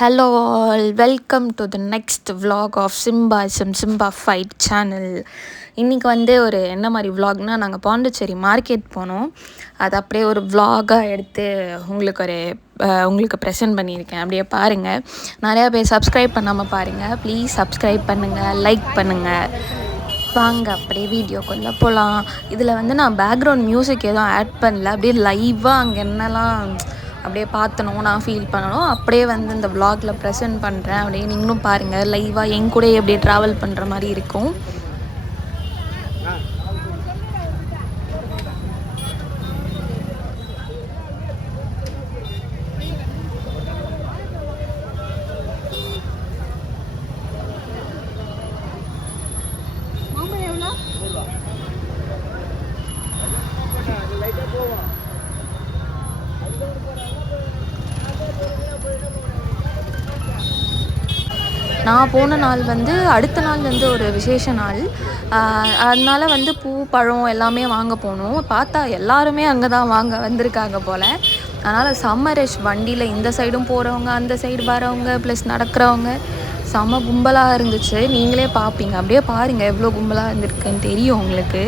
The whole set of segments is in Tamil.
Hello all, welcome to the next vlog of Simba Fight channel. இன்றைக்கி வந்து ஒரு என்ன மாதிரி vlogனால் நாங்கள் பாண்டிச்சேரி மார்க்கெட் போனோம். அது அப்படியே ஒரு vlog-ஆக எடுத்து உங்களுக்கு ப்ரெசென்ட் பண்ணியிருக்கேன். அப்படியே பாருங்கள். நிறையா பேர் சப்ஸ்கிரைப் பண்ணாமல் பாருங்கள். ப்ளீஸ் சப்ஸ்கிரைப் பண்ணுங்கள், லைக் பண்ணுங்கள். வாங்க அப்படியே வீடியோக்குள்ளே போகலாம். இதில் வந்து நான் பேக்ரவுண்ட் மியூசிக் எதுவும் ஆட் பண்ணல. அப்படியே லைவாக அங்கே என்னெல்லாம் அப்படியே பார்த்தணும், நான் ஃபீல் பண்ணணும், அப்படியே வந்து இந்த vlogல ப்ரெசென்ட் பண்ணுறேன். அப்படியே நீங்களும் பாருங்கள், லைவாக என் கூட அப்படியே ட்ராவல் பண்ணுற மாதிரி இருக்கும். நான் போன நாள் வந்து அடுத்த நாள் வந்து ஒரு விசேஷ நாள். அதனால் வந்து பூ பழம் எல்லாமே வாங்க போனோம். பார்த்தா எல்லாருமே அங்கே தான் வாங்க வந்திருக்காங்க போல். அதனால் செம்ம ரஷ். வண்டியில் இந்த சைடும் போகிறவங்க, அந்த சைடு வரவங்க, ப்ளஸ் நடக்கிறவங்க, செம்ம கும்பலாக இருந்துச்சு. நீங்களே பார்ப்பீங்க, அப்படியே பாருங்கள் எவ்வளோ கும்பலாக இருந்திருக்குன்னு தெரியும் உங்களுக்கு.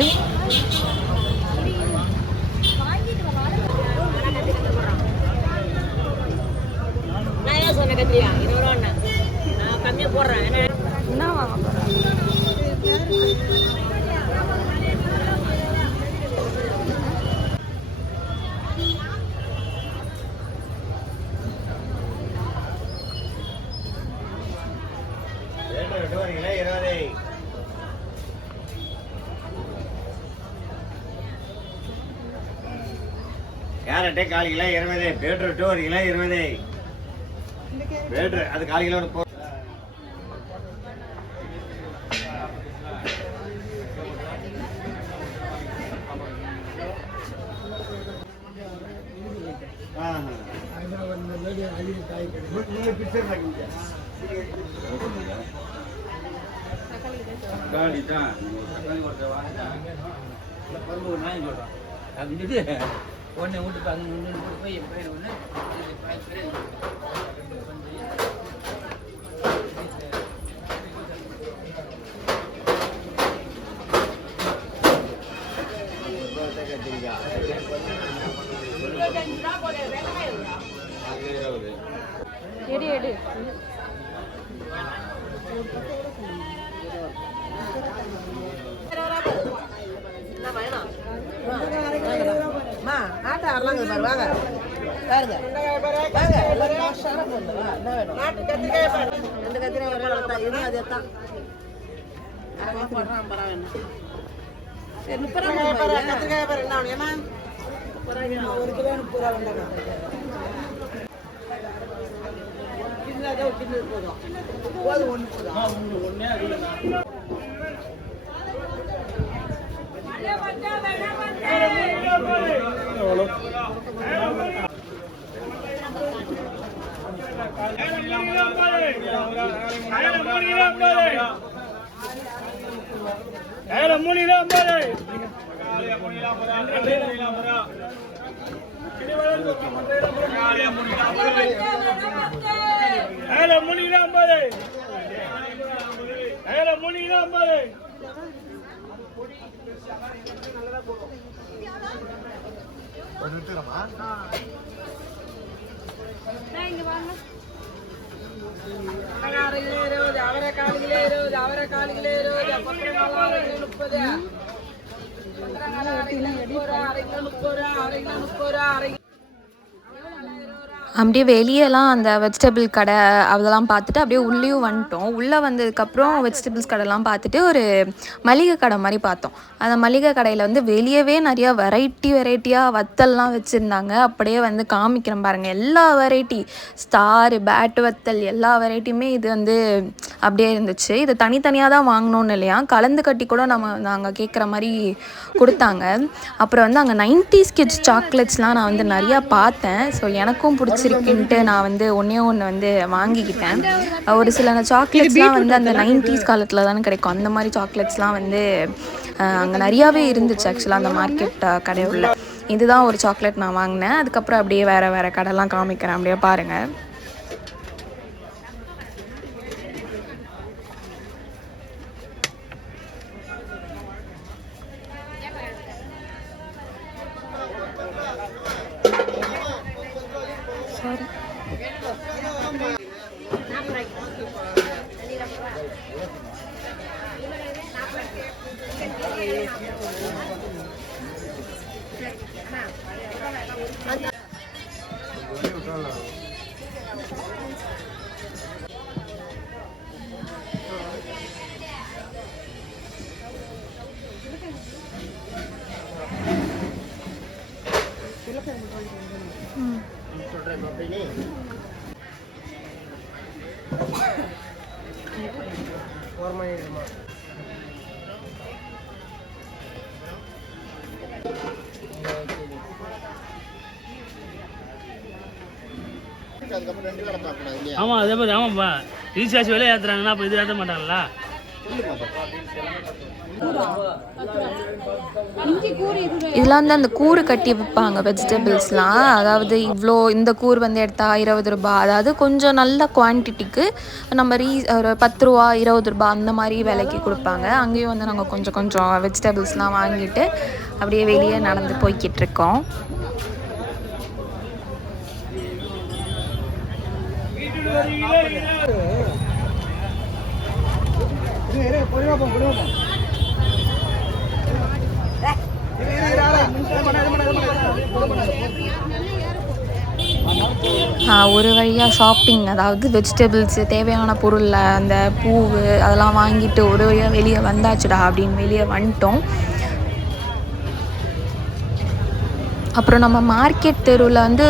என்ன வாங்க போகிறேன்? கேரட்டே 1/4 கிலோ 20, பீட்ரூட்டு 1 கிலோ 20. அது 1/4 கிலோ போ. ஒன்று விட்டு பார்த்து போய் என் பேர் ஒன்று எடு எடு. நாட்டு அரலாங்க பாரு, வாங்க பாருங்க வாங்க எல்லாம் மாஷான பொண்ணு. வா, என்ன வேணும்? நாட்டு கத்திரிக்காய் பாரு, 2 கத்திரிக்காய் ஒரே வளர்த்தா இதுவும் அதே தான். போடுறான் பரவ என்ன சரி 30 ரூபா கத்திரிக்காய் பாரு. என்ன வேணும்? ஏமா 1 கிலோ 30 ரூபா வந்தாங்க. சின்னதாக ஒரு சின்னது போதும், ஒன்று போதும். ஒன்றே அவரை 1/4 கிலோ 20, அவரை 1/4 கிலோ 20, பத்திரம் 30, அரை கிலோ 30 ரூபா, அரை கிலோ 30 ரூபா, அரை கிலோ. அப்படியே வெளியெல்லாம் அந்த வெஜிடபிள் கடை அதெல்லாம் பார்த்துட்டு அப்படியே உள்ளேயும் வந்துட்டோம். உள்ளே வந்ததுக்கப்புறம் வெஜிடபிள்ஸ் கடைலாம் பார்த்துட்டு ஒரு மளிகை கடை மாதிரி பார்த்தோம். அந்த மளிகை கடையில் வந்து வெளியவே நிறையா வெரைட்டியாக வத்தல்லாம் வச்சுருந்தாங்க. அப்படியே வந்து காமிக்கிறேன் பாருங்கள், எல்லா வெரைட்டி ஸ்டாரு, பேட்டு வத்தல் எல்லா வெரைட்டியுமே இது வந்து அப்படியே இருந்துச்சு. இது தனித்தனியாக தான் வாங்கணுன்னு இல்லையா, கலந்து கட்டி கூட நாங்கள் கேட்குற மாதிரி கொடுத்தாங்க. அப்புறம் வந்து அங்கே 90s கிட்ஸ் சாக்லேட்ஸ்லாம் நான் வந்து நிறையா பார்த்தேன். ஸோ எனக்கும் பிடிச்சிருக்குன்ட்டு நான் வந்து ஒன்று வந்து வாங்கிக்கிட்டேன். ஒரு சில சாக்லேட்ஸ்லாம் வந்து அந்த 90s காலத்தில் தானே கிடைக்கும். அந்த மாதிரி சாக்லேட்ஸ்லாம் வந்து அங்கே நிறையாவே இருந்துச்சு ஆக்சுவலாக அந்த மார்க்கெட் கடை உள்ள. இதுதான் ஒரு சாக்லேட் நான் வாங்கினேன். அதுக்கப்புறம் அப்படியே வேறு கடைலாம் காமிக்கிறேன், அப்படியே பாருங்கள். ஆமாம் அதே மாதிரி ஆமாப்பா ரீசார்ஜ் விலை ஏற்றுறாங்கன்னா அப்போ இது ஏற்ற மாட்டாங்களா? இதெல்லாம் வந்து அந்த கூறு கட்டி விற்பாங்க வெஜிடபிள்ஸ்லாம். அதாவது இவ்வளோ இந்த கூறு வந்து எடுத்தால் 20 ரூபா, அதாவது கொஞ்சம் நல்ல குவான்டிட்டிக்கு நம்ம ஒரு 10 ரூபா 20 ரூபா அந்த மாதிரி விலைக்கு கொடுப்பாங்க. அங்கேயும் வந்து நாங்கள் கொஞ்சம் கொஞ்சம் வெஜிடபிள்ஸ்லாம் வாங்கிட்டு அப்படியே வெளியே நடந்து போய்கிட்டு இருக்கோம். ஒரு வழியாக ஷாப்பிங், அதாவது வெஜிடபிள்ஸு தேவையான பொருளில் அந்த பூவு அதெல்லாம் வாங்கிட்டு ஒரு வழியாக வெளியே வந்தாச்சுடா அப்படின்னு வெளியே வந்துட்டோம். அப்புறம் நம்ம மார்க்கெட் தெருவில் வந்து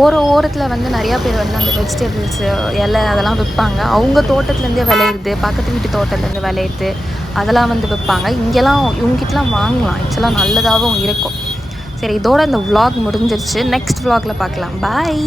ஓரத்தில் வந்து நிறையா பேர் வந்து அந்த வெஜிடபிள்ஸு இலை அதெல்லாம் விற்பாங்க. அவங்க தோட்டத்துலேருந்தே விளையிறது, பக்கத்து வீட்டு தோட்டத்துலேருந்து விளையிறது அதெல்லாம் வந்து விற்பாங்க. இங்கெல்லாம் இவங்ககிட்டலாம் வாங்கலாம், ஆக்சுவலாக நல்லதாகவும் இருக்கும். சரி, இதோட இந்த vlog முடிஞ்சிருச்சு. நெக்ஸ்ட் vlogல பார்க்கலாம். பாய்.